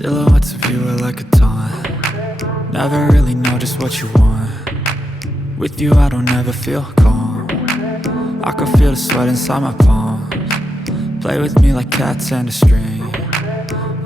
Silhouettes of you are like a taunt. Never really know just what you want. With you I don't ever feel calm. I can feel the sweat inside my palms. Play with me like cats and a string.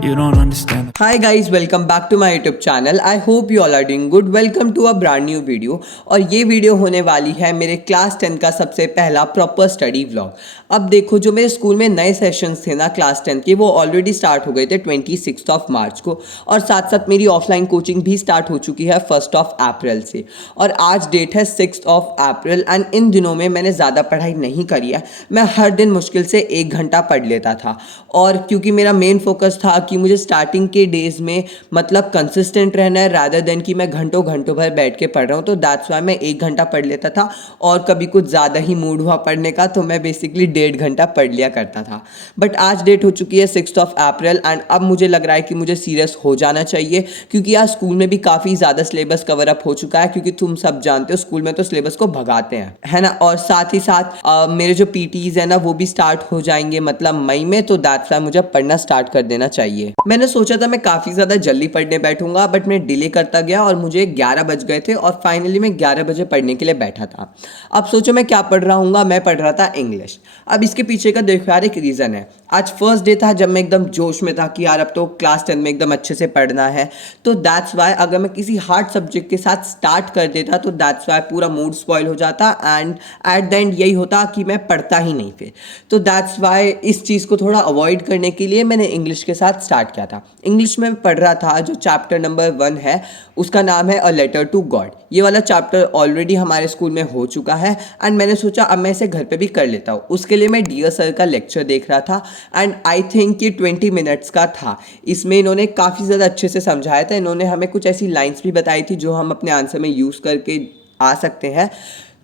You don't understand. Hi guys, welcome back to my YouTube channel. I hope you all are doing good. Welcome to a brand new video. और ये video होने वाली है मेरे class 10 का सबसे पहला proper study vlog. अब देखो, जो मेरे स्कूल में नए सेशंस थे ना क्लास 10 के, वो ऑलरेडी स्टार्ट हो गए थे 26 मार्च को, और साथ साथ मेरी ऑफलाइन कोचिंग भी स्टार्ट हो चुकी है 1 अप्रैल से, और आज डेट है 6 अप्रैल। एंड इन दिनों में मैंने ज़्यादा पढ़ाई नहीं करी है। मैं हर दिन मुश्किल से 1 घंटा पढ़ लेता था, और क्योंकि मेरा मेन फोकस था कि मुझे स्टार्टिंग के डेज में मतलब कंसिस्टेंट रहना है रादर देन कि मैं घंटों घंटों भर बैठ के पढ़ रहा हूँ, तो दैट्स वाई मैं 1 घंटा पढ़ लेता था। और कभी कुछ ज़्यादा ही मूड हुआ पढ़ने का तो मैं बेसिकली 1.5 घंटा पढ़ लिया करता था। बट आज डेट हो चुकी है 6 अप्रैल, एंड अब मुझे लग रहा है कि मुझे सीरियस हो जाना चाहिए, क्योंकि आज स्कूल में भी काफ़ी ज़्यादा सिलेबस कवर अप हो चुका है। क्योंकि तुम सब जानते हो स्कूल में तो सिलेबस को भगाते हैं, है ना। और साथ ही साथ मेरे जो पीटीज है ना वो भी स्टार्ट हो जाएंगे मतलब मई में, तो दैट्स वाई मुझे पढ़ना स्टार्ट कर देना चाहिए। मैंने सोचा था मैं काफ़ी ज़्यादा जल्दी पढ़ने बैठूंगा, बट मैं डिले करता गया और मुझे 11 बज गए थे, और फाइनली मैं 11 बजे पढ़ने के लिए बैठा था। अब सोचो मैं क्या पढ़ रहा हूँ, मैं पढ़ रहा था इंग्लिश। अब इसके पीछे का देखो यार एक रीज़न है। आज फर्स्ट डे था जब मैं एकदम जोश में था कि यार अब तो क्लास 10 में एकदम अच्छे से पढ़ना है, तो दैट्स वाई अगर मैं किसी हार्ड सब्जेक्ट के साथ स्टार्ट कर देता तो दैट्स वाई पूरा मूड स्पॉइल हो जाता, एंड एट द एंड यही होता कि मैं पढ़ता ही नहीं फिर। तो दैट्स वाई इस चीज़ को थोड़ा अवॉइड करने के लिए मैंने इंग्लिश के साथ स्टार्ट किया था। इंग्लिश में पढ़ रहा था जो चैप्टर नंबर 1 है, उसका नाम है अ लेटर टू गॉड। ये वाला चैप्टर ऑलरेडी हमारे स्कूल में हो चुका है, एंड मैंने सोचा अब मैं इसे घर पे भी कर लेता हूँ। उसके लिए मैं डियर सर का लेक्चर देख रहा था, एंड आई थिंक कि 20 मिनट्स का था। इसमें इन्होंने काफ़ी ज़्यादा अच्छे से समझाया था। इन्होंने हमें कुछ ऐसी लाइन्स भी बताई थी जो हम अपने आंसर में यूज़ करके आ सकते हैं।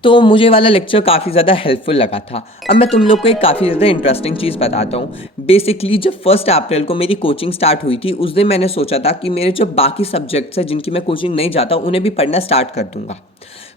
तो मुझे वाला लेक्चर काफ़ी ज़्यादा हेल्पफुल लगा था। अब मैं तुम लोग को एक काफ़ी ज़्यादा इंटरेस्टिंग चीज़ बताता हूँ। बेसिकली जब 1 अप्रैल को मेरी कोचिंग स्टार्ट हुई थी, उस दिन मैंने सोचा था कि मेरे जो बाकी सब्जेक्ट्स हैं जिनकी मैं कोचिंग नहीं जाता उन्हें भी पढ़ना स्टार्ट कर दूंगा।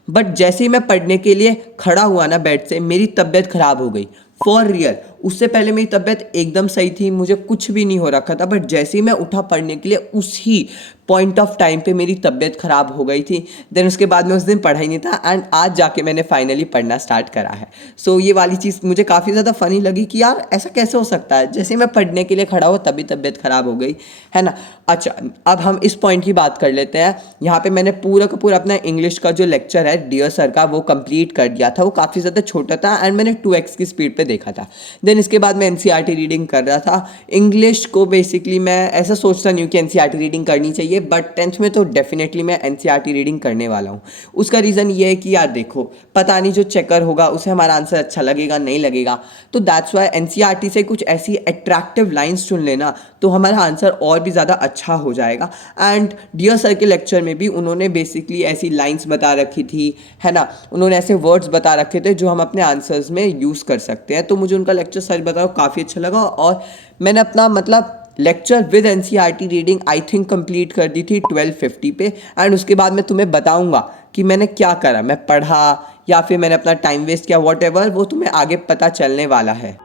बट जैसे ही मैं पढ़ने के लिए खड़ा हुआ ना बेड से, मेरी तबीयत ख़राब हो गई फॉर रियल। उससे पहले मेरी तबीयत एकदम सही थी, मुझे कुछ भी नहीं हो रखा था, बट जैसे ही मैं उठा पढ़ने के लिए उसी पॉइंट ऑफ टाइम पे मेरी तबीयत ख़राब हो गई थी। देन उसके बाद में उस दिन पढ़ा ही नहीं था, एंड आज जाके मैंने फाइनली पढ़ना स्टार्ट करा है। सो ये वाली चीज़ मुझे काफ़ी ज़्यादा फ़नी लगी कि यार ऐसा कैसे हो सकता है, जैसे मैं पढ़ने के लिए खड़ा हुआ तभी तबीयत ख़राब हो गई, है ना। अच्छा, अब हम इस पॉइंट की बात कर लेते हैं। यहाँ पे मैंने पूरा का पूरा अपना इंग्लिश का जो लेक्चर है डियर सर का वो कंप्लीट कर दिया था। वो काफ़ी ज़्यादा छोटा था, एंड मैंने 2x की स्पीड पे देखा था। देन इसके बाद मैं एनसीईआरटी रीडिंग कर रहा था। इंग्लिश को बेसिकली मैं ऐसा सोचता नहीं हूँ कि एनसीईआरटी रीडिंग करनी चाहिए, बट 10th में तो डेफिनेटली मैं एनसीईआरटी रीडिंग करने वाला हूँ। उसका रीज़न ये है कि यार देखो, पता नहीं जो चेकर होगा उसे हमारा आंसर अच्छा लगेगा नहीं लगेगा, तो दैट्स वाई एनसीईआरटी से कुछ ऐसी अट्रैक्टिव लाइन्स चुन लेना तो हमारा आंसर और भी ज़्यादा अच्छा हो जाएगा। एंड डियर सर के लेक्चर में भी उन्होंने बेसिकली ऐसी लाइन्स बता रखी थी, है ना। उन्होंने ऐसे वर्ड्स बता रखे थे जो हम अपने आंसर्स में यूज़ कर सकते हैं। तो मुझे उनका लेक्चर सच बताओ काफ़ी अच्छा लगा, और मैंने अपना मतलब lecture with NCERT reading I think complete कर दी थी 12:50 पे। एंड उसके बाद मैं तुम्हें बताऊंगा कि मैंने क्या करा, मैं पढ़ा या फिर मैंने अपना टाइम वेस्ट किया, वॉट एवर, वो तुम्हें आगे पता चलने वाला है।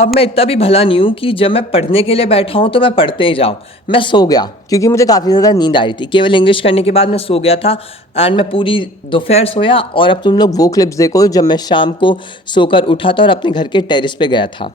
अब मैं इतना भी भला नहीं हूँ कि जब मैं पढ़ने के लिए बैठा हूँ तो मैं पढ़ते ही जाऊँ। मैं सो गया क्योंकि मुझे काफ़ी ज़्यादा नींद आ रही थी। केवल इंग्लिश करने के बाद मैं सो गया था, एंड मैं पूरी दोपहर सोया। और अब तुम लोग वो क्लिप्स देखो जब मैं शाम को सोकर उठा था और अपने घर के टेरेस पे गया था।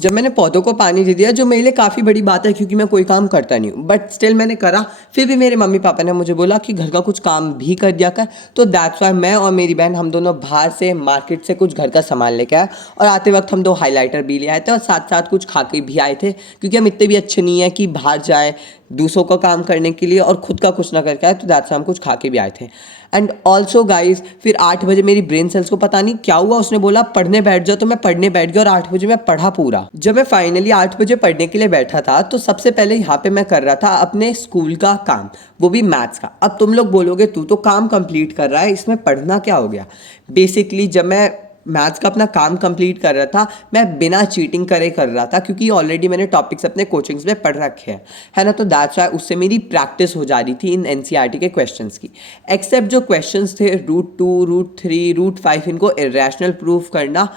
जब मैंने पौधों को पानी दे दिया, जो मेरे लिए काफ़ी बड़ी बात है क्योंकि मैं कोई काम करता नहीं हूँ, बट स्टिल मैंने करा। फिर भी मेरे मम्मी पापा ने मुझे बोला कि घर का कुछ काम भी कर दिया कर, तो दैट्स वाई मैं और मेरी बहन हम दोनों बाहर से मार्केट से कुछ घर का सामान लेके आए, और आते वक्त हम 2 हाइलाइटर भी ले आए थे, और साथ साथ कुछ खा के भी आए थे, क्योंकि हम इतने भी अच्छे नहीं हैं कि बाहर जाए दूसरों का काम करने के लिए और खुद का कुछ ना करके आए, तो दैट्स हम कुछ खा के भी आए थे। एंड ऑल्सो गाइज फिर 8 बजे मेरी ब्रेन सेल्स को पता नहीं क्या हुआ, उसने बोला पढ़ने बैठ जाओ, तो मैं पढ़ने बैठ गया और 8 बजे मैं पढ़ा पूरा। जब मैं फाइनली 8 बजे पढ़ने के लिए बैठा था, तो सबसे पहले यहाँ पे मैं कर रहा था अपने स्कूल का काम, वो भी मैथ्स का। अब तुम लोग बोलोगे तू तो काम कंप्लीट कर रहा है, इसमें पढ़ना क्या हो गया। बेसिकली जब मैं मैथ्स का अपना काम कंप्लीट कर रहा था, मैं बिना चीटिंग करे कर रहा था, क्योंकि ऑलरेडी मैंने टॉपिक्स अपने कोचिंग्स में पढ़ रखे हैं, है ना। तो दैट्स वाई उससे मेरी प्रैक्टिस हो जा रही थी इन एनसीईआरटी के क्वेश्चंस की। एक्सेप्ट जो क्वेश्चंस थे रूट 2, रूट 3, रूट 5, इनको इरेशनल प्रूफ करना,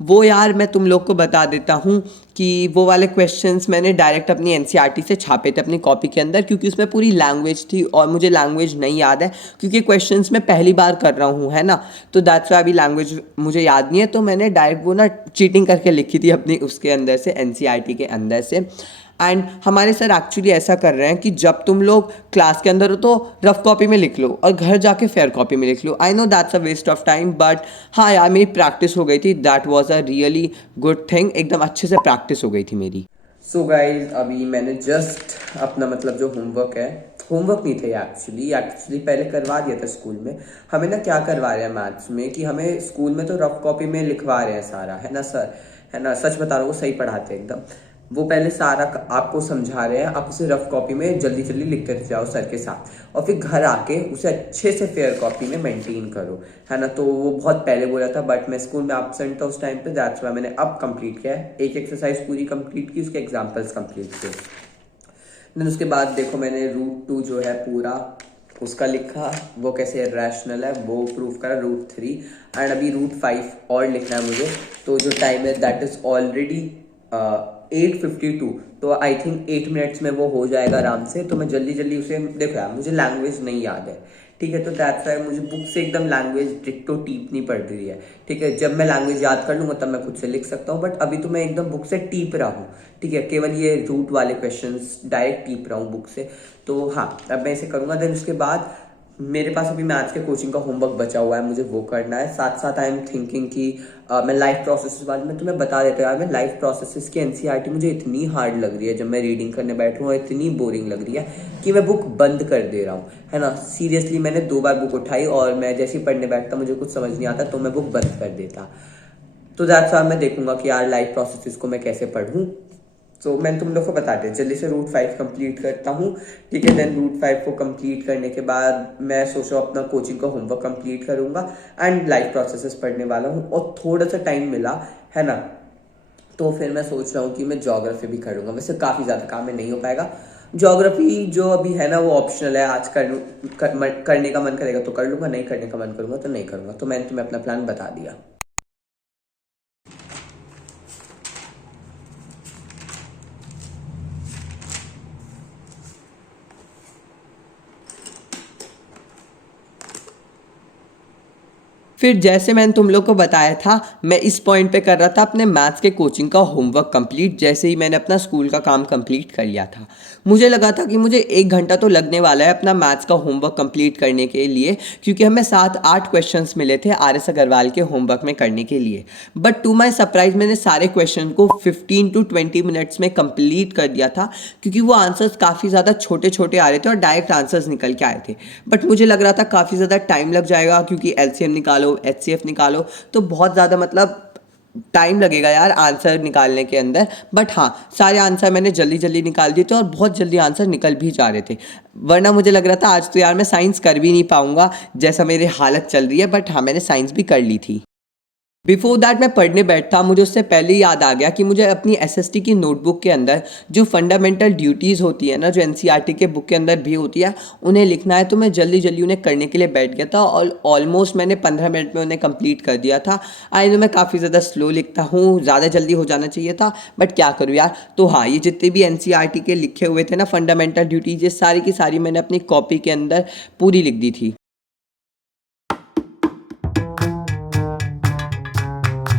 वो यार मैं तुम लोग को बता देता हूँ कि वो वाले क्वेश्चंस मैंने डायरेक्ट अपनी एनसीईआरटी से छापे थे अपनी कॉपी के अंदर, क्योंकि उसमें पूरी लैंग्वेज थी और मुझे लैंग्वेज नहीं याद है, क्योंकि क्वेश्चंस मैं पहली बार कर रहा हूँ, है ना। तो दैट्स वाई अभी लैंग्वेज मुझे याद नहीं है, तो मैंने डायरेक्ट वो ना चीटिंग करके लिखी थी अपनी उसके अंदर से, एनसीईआरटी के अंदर से। एंड हमारे सर एक्चुअली ऐसा कर रहे हैं कि जब तुम लोग क्लास के अंदर हो तो रफ कॉपी में लिख लो और घर जाके फेयर कॉपी में लिख लो। I know that's a waste of time, but हाँ यार मेरी प्रैक्टिस हो गई थी, that was a really good thing, एकदम अच्छे से प्रैक्टिस हो गई थी मेरी। सो गाइज अभी मैंने जस्ट अपना मतलब जो होमवर्क है, होमवर्क नहीं थे एक्चुअली पहले करवा दिया था स्कूल में। हमें ना क्या करवा रहे हैं मैथ्स में कि हमें स्कूल में तो रफ कॉपी में लिखवा रहे हैं सारा, है ना सर, है ना, सच बता रहा हूँ, सही पढ़ाते हैं एकदम। वो पहले सारा आपको समझा रहे हैं, आप उसे रफ कॉपी में जल्दी जल्दी लिखते जाओ सर के साथ, और फिर घर आके उसे अच्छे से फेयर कॉपी में मेंटेन करो, है ना। तो वो बहुत पहले बोला था, बट मैं स्कूल में एब्सेंट था उस टाइम पे, दैट्स वाई मैंने अब कंप्लीट किया है। एक एक्सरसाइज पूरी कंप्लीट की, उसके एग्जाम्पल्स कंप्लीट किए। देन उसके बाद देखो मैंने रूट 2 जो है पूरा उसका लिखा, वो कैसे रैशनल है वो प्रूफ करा, रूट 3, एंड अभी रूट 5 और लिखना है मुझे। तो जो टाइम है दैट इज ऑलरेडी 8:52, तो आई थिंक 8 मिनट्स में वो हो जाएगा आराम से। तो मैं जल्दी जल्दी उसे, देखो यार मुझे लैंग्वेज नहीं याद है, ठीक है, तो दैट्स वाई मुझे बुक से एकदम लैंग्वेज डिट्टो टीपनी पड़ रही है, ठीक है। जब मैं लैंग्वेज याद कर लूँगा तब मैं खुद से लिख सकता हूँ, बट अभी तो मैं एकदम बुक से टीप रहा हूँ, ठीक है, केवल ये रूट वाले क्वेश्चंस डायरेक्ट टीप रहा हूँ बुक से। तो हाँ अब मैं इसे करूँगा। देन उसके बाद मेरे पास अभी मैथ्स के कोचिंग का होमवर्क बचा हुआ है, मुझे वो करना है। साथ साथ आई एम थिंकिंग कि मैं लाइफ प्रोसेसेस वाले में तुम्हें बता देता यार, मैं लाइफ प्रोसेसेस की एनसीईआरटी मुझे इतनी हार्ड लग रही है, जब मैं रीडिंग करने बैठूँ और इतनी बोरिंग लग रही है कि मैं बुक बंद कर दे रहा हूँ, है ना। सीरियसली मैंने 2 बार बुक उठाई और मैं जैसे ही पढ़ने बैठता मुझे कुछ समझ नहीं आता तो मैं बुक बंद कर देता। तो दैट्स वाई मैं देखूंगा कि यार लाइफ प्रोसेसेस को मैं कैसे पढ़ूँ। तो मैंने तुम लोग को बता दिया, जल्दी से रूट 5 कंप्लीट करता हूँ, ठीक है। देन रूट 5 को कंप्लीट करने के बाद मैं सोचा अपना कोचिंग का होमवर्क कंप्लीट करूँगा एंड लाइफ प्रोसेसेस पढ़ने वाला हूँ, और थोड़ा सा टाइम मिला, है ना, तो फिर मैं सोच रहा हूँ कि मैं ज्योग्राफी भी करूँगा। वैसे काफ़ी ज़्यादा काम में नहीं हो पाएगा ज्योग्राफी, जो अभी है ना वो ऑप्शनल है, आज करने का मन करेगा तो कर लूँगा, नहीं करने का मन करूँगा तो नहीं करूँगा। तो मैंने तुम्हें अपना प्लान बता दिया। फिर जैसे मैंने तुम लोग को बताया था, मैं इस पॉइंट पे कर रहा था अपने मैथ्स के कोचिंग का होमवर्क कंप्लीट, जैसे ही मैंने अपना स्कूल का काम कंप्लीट कर लिया था। मुझे लगा था कि मुझे 1 घंटा तो लगने वाला है अपना मैथ्स का होमवर्क कंप्लीट करने के लिए, क्योंकि हमें 7-8 क्वेश्चंस मिले थे RS अग्रवाल के होमवर्क में करने के लिए। बट टू माई सरप्राइज मैंने सारे क्वेश्चन को 15 to 20 मिनट्स में कंप्लीट कर दिया था, क्योंकि वो आंसर्स काफ़ी ज़्यादा छोटे छोटे आ रहे थे और डायरेक्ट आंसर्स निकल के आए थे। बट मुझे लग रहा था काफ़ी ज़्यादा टाइम लग जाएगा, क्योंकि LCM निकालो, HCF निकालो, तो बहुत ज़्यादा मतलब टाइम लगेगा यार आंसर निकालने के अंदर। बट हाँ सारे आंसर मैंने जल्दी जल्दी निकाल दिए थे और बहुत जल्दी आंसर निकल भी जा रहे थे, वरना मुझे लग रहा था आज तो यार मैं साइंस कर भी नहीं पाऊंगा जैसा मेरी हालत चल रही है। बट हाँ मैंने साइंस भी कर ली थी। बिफोर दैट मैं पढ़ने बैठता, मुझे उससे पहले ही याद आ गया कि मुझे अपनी SST की नोटबुक के अंदर जो फंडामेंटल ड्यूटीज़ होती है ना, जो NCERT के बुक के अंदर भी होती है, उन्हें लिखना है। तो मैं जल्दी जल्दी उन्हें करने के लिए बैठ गया था और ऑलमोस्ट मैंने 15 मिनट में उन्हें कंप्लीट कर दिया था। आई नो मैं काफ़ी ज़्यादा स्लो लिखता हूँ, ज़्यादा जल्दी हो जाना चाहिए था, बट क्या करूँ यार। तो हाँ ये जितने भी NCERT के लिखे हुए थे ना फंडामेंटल ड्यूटीज, ये सारी की सारी मैंने अपनी कॉपी के अंदर पूरी लिख दी थी।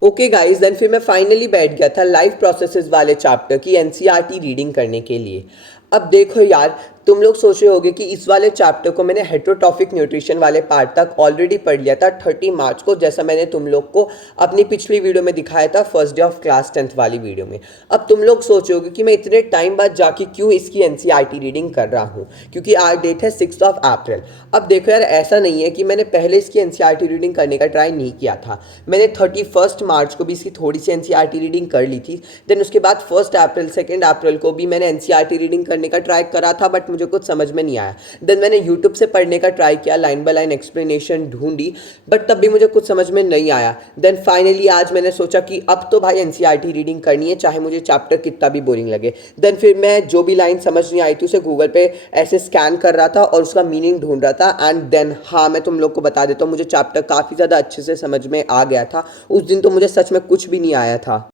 ओके गाइस, देन फिर मैं फाइनली बैठ गया था लाइफ प्रोसेसेस वाले चैप्टर की NCERT रीडिंग करने के लिए। अब देखो यार तुम लोग सोच रहे होगे कि इस वाले चैप्टर को मैंने हेटेरोट्रॉफिक न्यूट्रिशन वाले पार्ट तक ऑलरेडी पढ़ लिया था 30 मार्च को, जैसा मैंने तुम लोग को अपनी पिछली वीडियो में दिखाया था first day of class 10th वाली वीडियो में। अब तुम लोग सोचोगे कि मैं इतने टाइम बाद जाके क्यों इसकी एनसीईआरटी रीडिंग कर रहा हूँ, क्योंकि आज डेट है 6 अप्रैल। अब देखो यार, ऐसा नहीं है कि मैंने पहले इसकी एनसीईआरटी रीडिंग करने का ट्राई नहीं किया था। मैंने 31 मार्च को भी इसकी थोड़ी सी एनसीईआरटी रीडिंग कर ली थी। देन उसके बाद 1 अप्रैल 2 अप्रैल को भी मैंने एनसीईआरटी रीडिंग करने का ट्राई करा था, बट मुझे कुछ समझ में नहीं आया। देन मैंने यूट्यूब से पढ़ने का ट्राई किया, लाइन बाय लाइन एक्सप्लेनेशन ढूंढी, बट तब भी मुझे कुछ समझ में नहीं आया। देन फाइनली आज मैंने सोचा कि अब तो भाई एनसीईआरटी रीडिंग करनी है, चाहे मुझे चैप्टर कितना भी बोरिंग लगे। देन फिर मैं जो भी लाइन समझ नहीं आई थी उसे गूगल पे ऐसे स्कैन कर रहा था और उसका मीनिंग ढूंढ रहा था। एंड देन हाँ, मैं तुम लोग को बता देता हूँ, मुझे चैप्टर काफ़ी ज़्यादा अच्छे से समझ में आ गया था। उस दिन तो मुझे सच में कुछ भी नहीं आया था।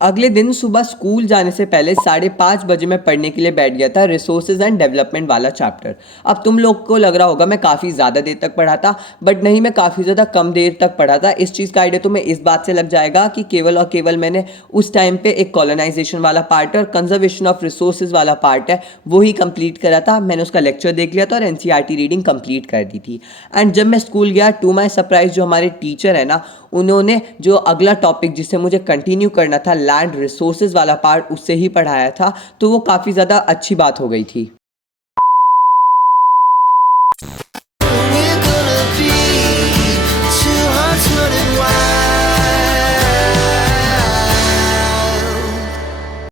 अगले दिन सुबह स्कूल जाने से पहले 5:30 बजे मैं पढ़ने के लिए बैठ गया था रिसोर्सेज एंड डेवलपमेंट वाला चैप्टर। अब तुम लोग को लग रहा होगा मैं काफ़ी ज़्यादा देर तक पढ़ा था, बट नहीं, मैं काफ़ी ज़्यादा कम देर तक पढ़ा था। इस चीज़ का आइडिया तुम्हें इस बात से लग जाएगा कि केवल और केवल मैंने उस टाइम पे एक कॉलोनाइजेशन वाला पार्ट और कंजर्वेशन ऑफ रिसोर्सेज वाला पार्ट है वो ही कंप्लीट करा था। मैंने उसका लेक्चर देख लिया था और एनसीईआरटी रीडिंग कंप्लीट कर दी थी। एंड जब मैं स्कूल गया, टू माई सरप्राइज जो हमारे टीचर है ना, उन्होंने जो अगला टॉपिक जिससे मुझे कंटिन्यू करना था लैंड रिसोर्सेज वाला पार्ट, उससे ही पढ़ाया था। तो वो काफ़ी ज़्यादा अच्छी बात हो गई थी।